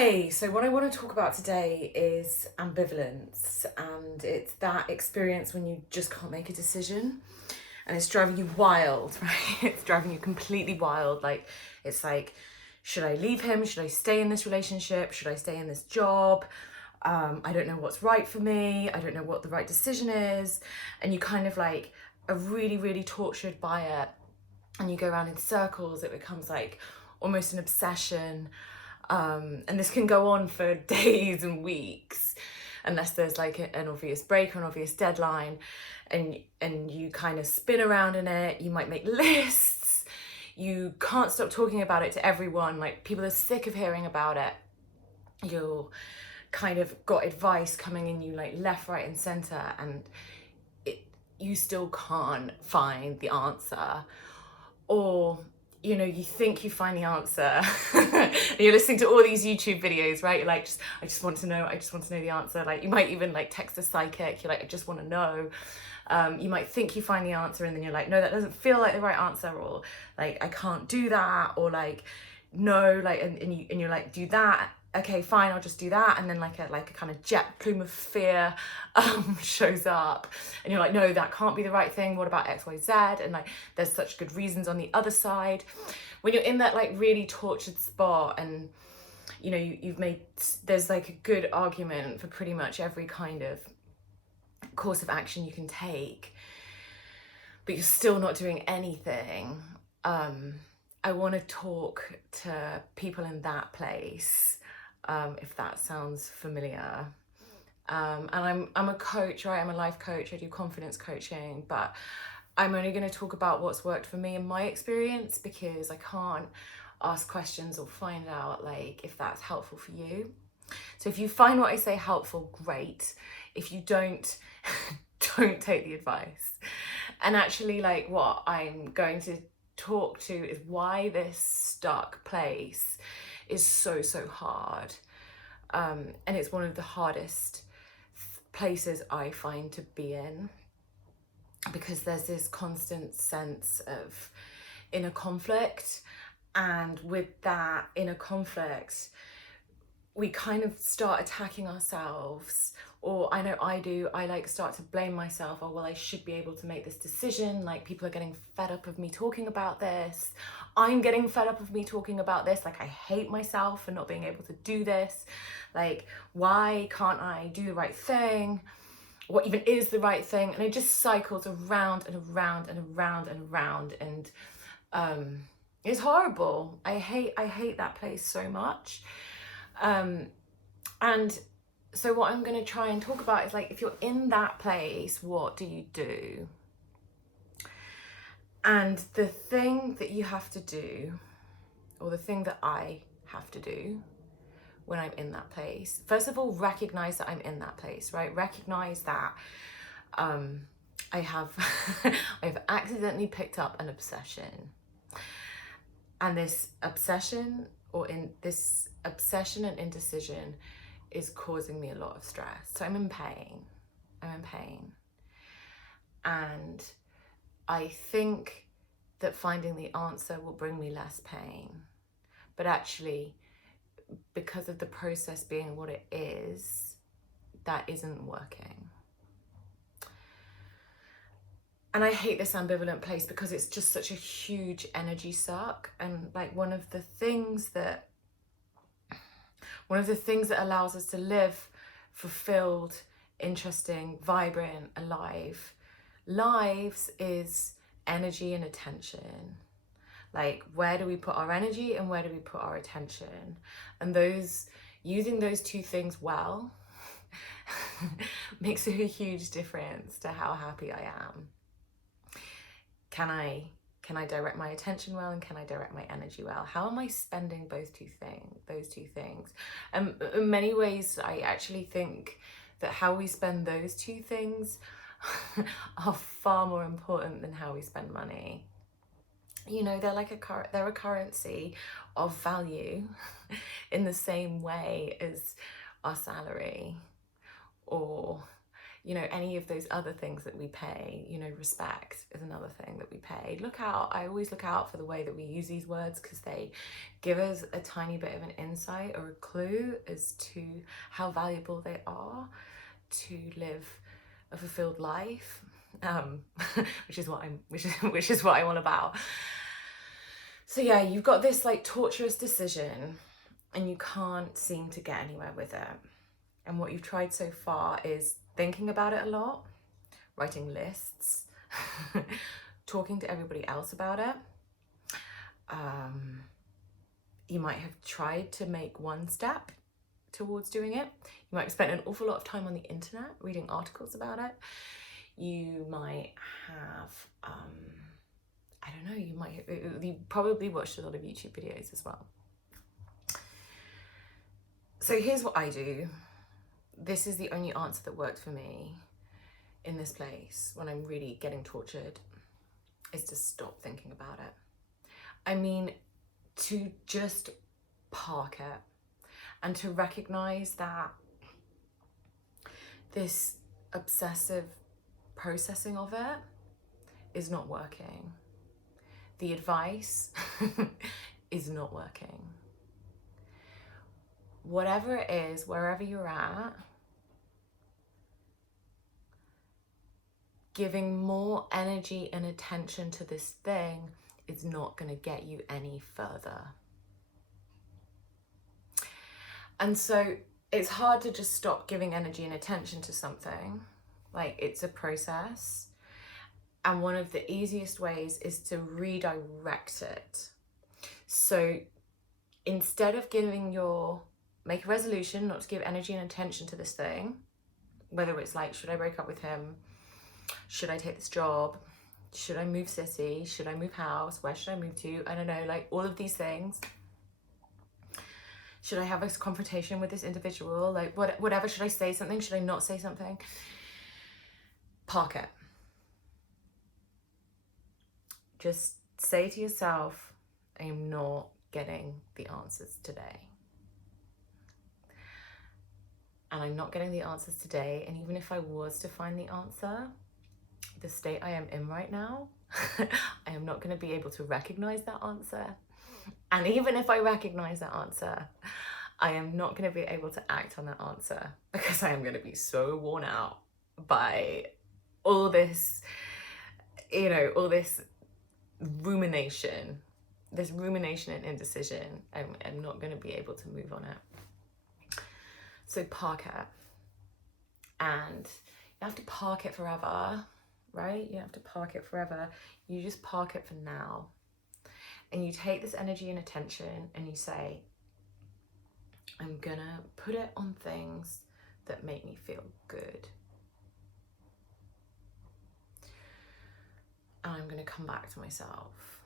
Okay, so what I want to talk about today is ambivalence, and it's that experience when you just can't make a decision and it's driving you wild, right? It's driving you completely wild. It's like, should I leave him? Should I stay in this relationship? Should I stay in this job? I don't know what's right for me. I don't know what the right decision is. And you kind of like are really, really tortured by it. And you go around in circles. It becomes like almost an obsession. And this can go on for days and weeks unless there's like an obvious break or an obvious deadline, and you kind of spin around in it. You might make lists. You can't stop talking about it to everyone. Like, people are sick of hearing about it. You're kind of got advice coming in you like left, right and center, and you still can't find the answer. Or you think you find the answer and you're listening to all these YouTube videos, right? You're like, I just want to know the answer. Like, you might even like text a psychic. You're like, I just want to know. You might think you find the answer and then you're like, no, that doesn't feel like the right answer, or like, I can't do that, or like, no, like, and you're like, do that. Okay, fine, I'll just do that. And then like a kind of jet plume of fear shows up, and you're like, no, that can't be the right thing. What about XYZ? And like, there's such good reasons on the other side. When you're in that like really tortured spot, and there's like a good argument for pretty much every kind of course of action you can take, but you're still not doing anything. I want to talk to people in that place, if that sounds familiar. And I'm a coach, right? I'm a life coach. I do confidence coaching, but I'm only going to talk about what's worked for me in my experience, because I can't ask questions or find out like if that's helpful for you. So if you find what I say helpful, great. If you don't, don't take the advice. And actually, like, what I'm going to talk to is why this stuck place is so hard. And it's one of the hardest places I find to be in, because there's this constant sense of inner conflict, and with that inner conflict we kind of start attacking ourselves. Or I know I like start to blame myself. Oh, well, I should be able to make this decision. Like, people are getting fed up of me talking about this. I'm getting fed up of me talking about this. Like, I hate myself for not being able to do this. Like, why can't I do the right thing? What even is the right thing? And it just cycles around and around and around and around. And it's horrible. I hate that place so much. And so what I'm going to try and talk about is, like, if you're in that place, what do you do? And the thing that you have to do, or the thing that I have to do when I'm in that place, first of all, recognize that I'm in that place, right? Recognize that I have I've accidentally picked up an obsession. And this obsession and indecision is causing me a lot of stress. So I'm in pain. And I think that finding the answer will bring me less pain. But actually, because of the process being what it is, that isn't working. And I hate this ambivalent place because it's just such a huge energy suck. And like, one of the things that allows us to live fulfilled, interesting, vibrant, alive lives is energy and attention. Like, where do we put our energy and where do we put our attention? And using those two things well makes a huge difference to how happy I am. Can I direct my attention well, and can I direct my energy well? How am I spending those two things? In many ways, I actually think that how we spend those two things are far more important than how we spend money. They're like they're a currency of value in the same way as our salary, or you know, any of those other things that we pay. You know, respect is another thing that we pay. I always look out for the way that we use these words, because they give us a tiny bit of an insight or a clue as to how valuable they are to live a fulfilled life, which is what I'm all about. So yeah, you've got this like torturous decision and you can't seem to get anywhere with it. And what you've tried so far is thinking about it a lot, writing lists, talking to everybody else about it. You might have tried to make one step towards doing it. You might have spent an awful lot of time on the internet reading articles about it. You might have, I don't know, you probably watched a lot of YouTube videos as well. So here's what I do. This is the only answer that worked for me in this place when I'm really getting tortured, is to stop thinking about it. I mean, to just park it and to recognize that this obsessive processing of it is not working. The advice is not working. Whatever it is, wherever you're at, giving more energy and attention to this thing is not going to get you any further. And so it's hard to just stop giving energy and attention to something. Like, it's a process. And one of the easiest ways is to redirect it. So instead of make a resolution not to give energy and attention to this thing, whether it's like, should I break up with him? Should I take this job? Should I move city? Should I move house? Where should I move to? I don't know, like all of these things. Should I have a confrontation with this individual? Like whatever, should I say something? Should I not say something? Park it. Just say to yourself, I am not getting the answers today. And I'm not getting the answers today. And even if I was to find the answer, the state I am in right now, I am not going to be able to recognize that answer. And even if I recognize that answer, I am not going to be able to act on that answer, because I am going to be so worn out by all this, all this rumination and indecision. I'm not going to be able to move on it. So park it. And you have to park it forever, right? You have to park it forever. You just park it for now. And you take this energy and attention and you say, I'm gonna put it on things that make me feel good. And I'm gonna come back to myself.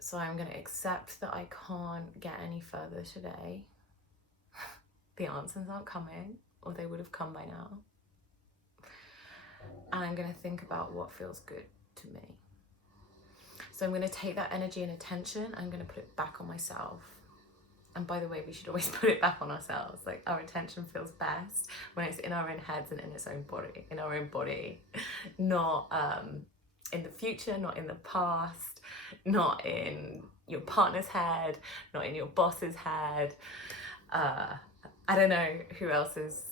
So I'm gonna accept that I can't get any further today. The answers aren't coming, or they would have come by now. And I'm gonna think about what feels good to me. So I'm gonna take that energy and attention, I'm gonna put it back on myself. And by the way, we should always put it back on ourselves. Like, our attention feels best when it's in our own heads and in its own body, in our own body, not in the future, not in the past, not in your partner's head, not in your boss's head. I don't know who else's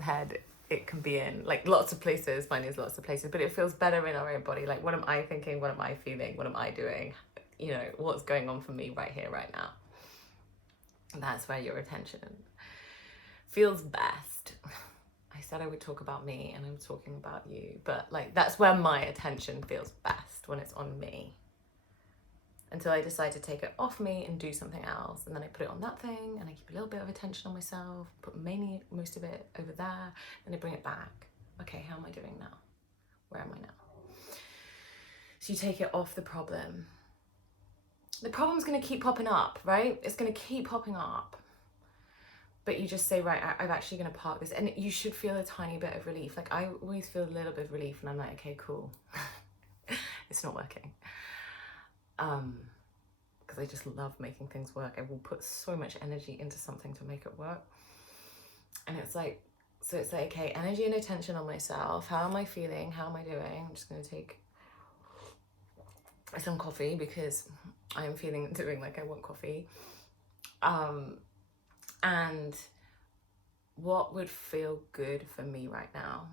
head it can be in. Like, lots of places, mine is lots of places, but it feels better in our own body. Like, what am I thinking? What am I feeling? What am I doing? What's going on for me right here, right now? That's where your attention feels best. I said I would talk about me and I'm talking about you, but like, that's where my attention feels best, when it's on me. Until I decide to take it off me and do something else. And then I put it on that thing and I keep a little bit of attention on myself, put most of it over there, and I bring it back. Okay, how am I doing now? Where am I now? So you take it off the problem. The problem's gonna keep popping up, right? It's gonna keep popping up. But you just say, right, I'm actually gonna park this. And you should feel a tiny bit of relief. Like, I always feel a little bit of relief and I'm like, okay, cool. It's not working. Because I just love making things work. I will put so much energy into something to make it work. And it's like, so it's like, okay, energy and attention on myself. How am I feeling? How am I doing? I'm just going to take some coffee because I am doing like I want coffee. And what would feel good for me right now?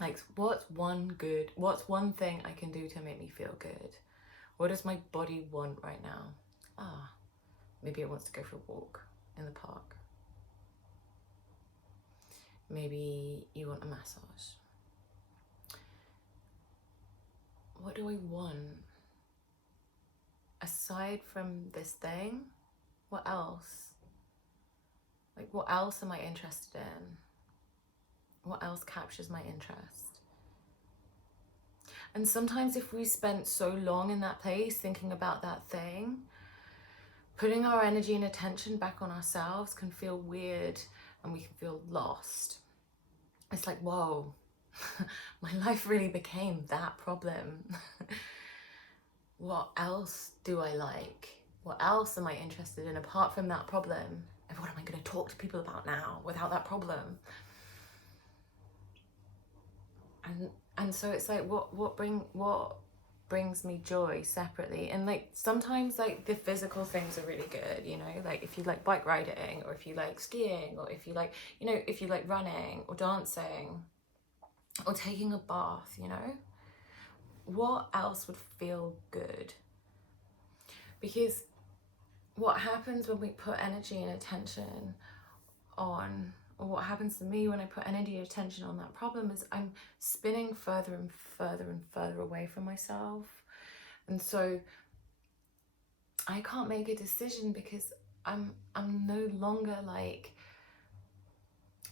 Like, what's one thing I can do to make me feel good? What does my body want right now? Maybe it wants to go for a walk in the park. Maybe you want a massage. What do I want? Aside from this thing, what else? Like, what else am I interested in? What else captures my interest? And sometimes if we spent so long in that place thinking about that thing, putting our energy and attention back on ourselves can feel weird and we can feel lost. It's like, whoa, my life really became that problem. What else do I like? What else am I interested in apart from that problem? And what am I going to talk to people about now without that problem? And so it's like, what brings me joy separately? And like sometimes like the physical things are really good, you know, like if you like bike riding, or if you like skiing, or if you like, you know, if you like running or dancing or taking a bath, you know, what else would feel good? Because what happens when we put energy and attention on, or what happens to me when I put energy and attention on that problem, is I'm spinning further and further and further away from myself. And so I can't make a decision because I'm no longer like,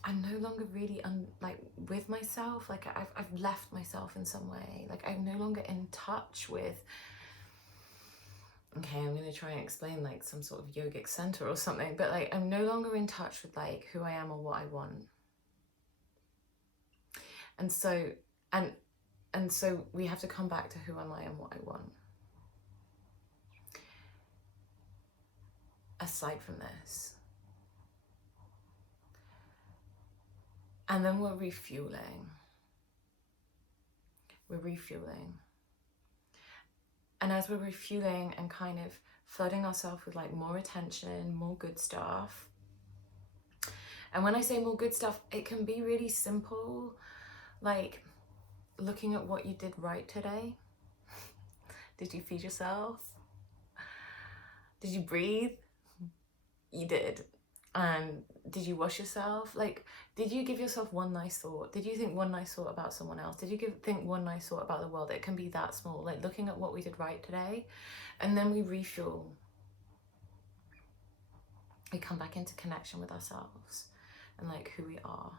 I'm no longer really like with myself. Like I've left myself in some way. Like I'm no longer in touch with, okay, I'm going to try and explain like some sort of yogic center or something, but like I'm no longer in touch with like who I am or what I want. And so, and so we have to come back to who am I and what I want. Aside from this. And then we're refueling. We're refueling. And as we're refueling and kind of flooding ourselves with like more attention, more good stuff. And when I say more good stuff, it can be really simple, like looking at what you did right today. Did you feed yourself? Did you breathe? You did. And did you wash yourself? Like, did you give yourself one nice thought? Did you think one nice thought about someone else? Did you think one nice thought about the world? It can be that small, like looking at what we did right today, and then we refuel. We come back into connection with ourselves and like who we are.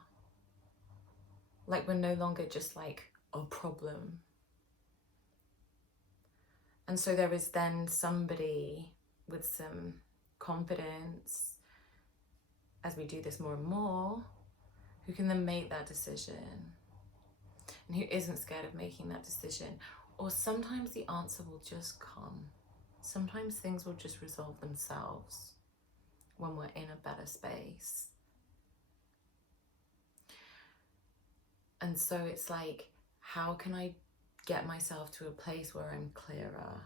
Like we're no longer just like a problem. And so there is then somebody with some confidence, as we do this more and more, who can then make that decision and who isn't scared of making that decision. Or sometimes the answer will just come. Sometimes things will just resolve themselves when we're in a better space. And so it's like, how can I get myself to a place where I'm clearer?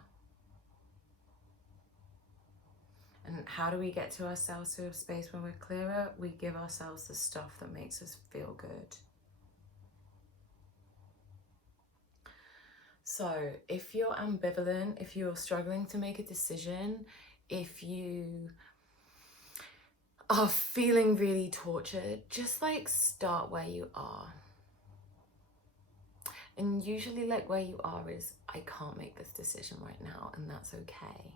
And how do we get to ourselves to a space where we're clearer? We give ourselves the stuff that makes us feel good. So if you're ambivalent, if you're struggling to make a decision, if you are feeling really tortured, just like start where you are. And usually like where you are is, I can't make this decision right now, and that's okay.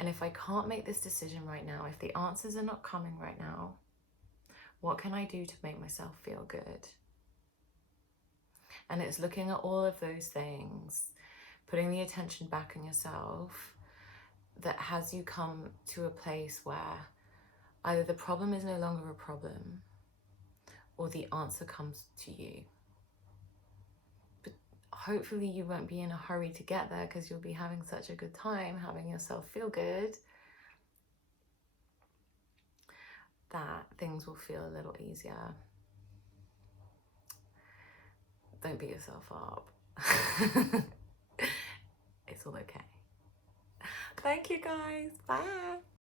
And if I can't make this decision right now, if the answers are not coming right now, what can I do to make myself feel good? And it's looking at all of those things, putting the attention back on yourself, that has you come to a place where either the problem is no longer a problem or the answer comes to you. But hopefully you won't be in a hurry to get there because you'll be having such a good time having yourself feel good. that things will feel a little easier. Don't beat yourself up. It's all okay. Thank you guys. Bye.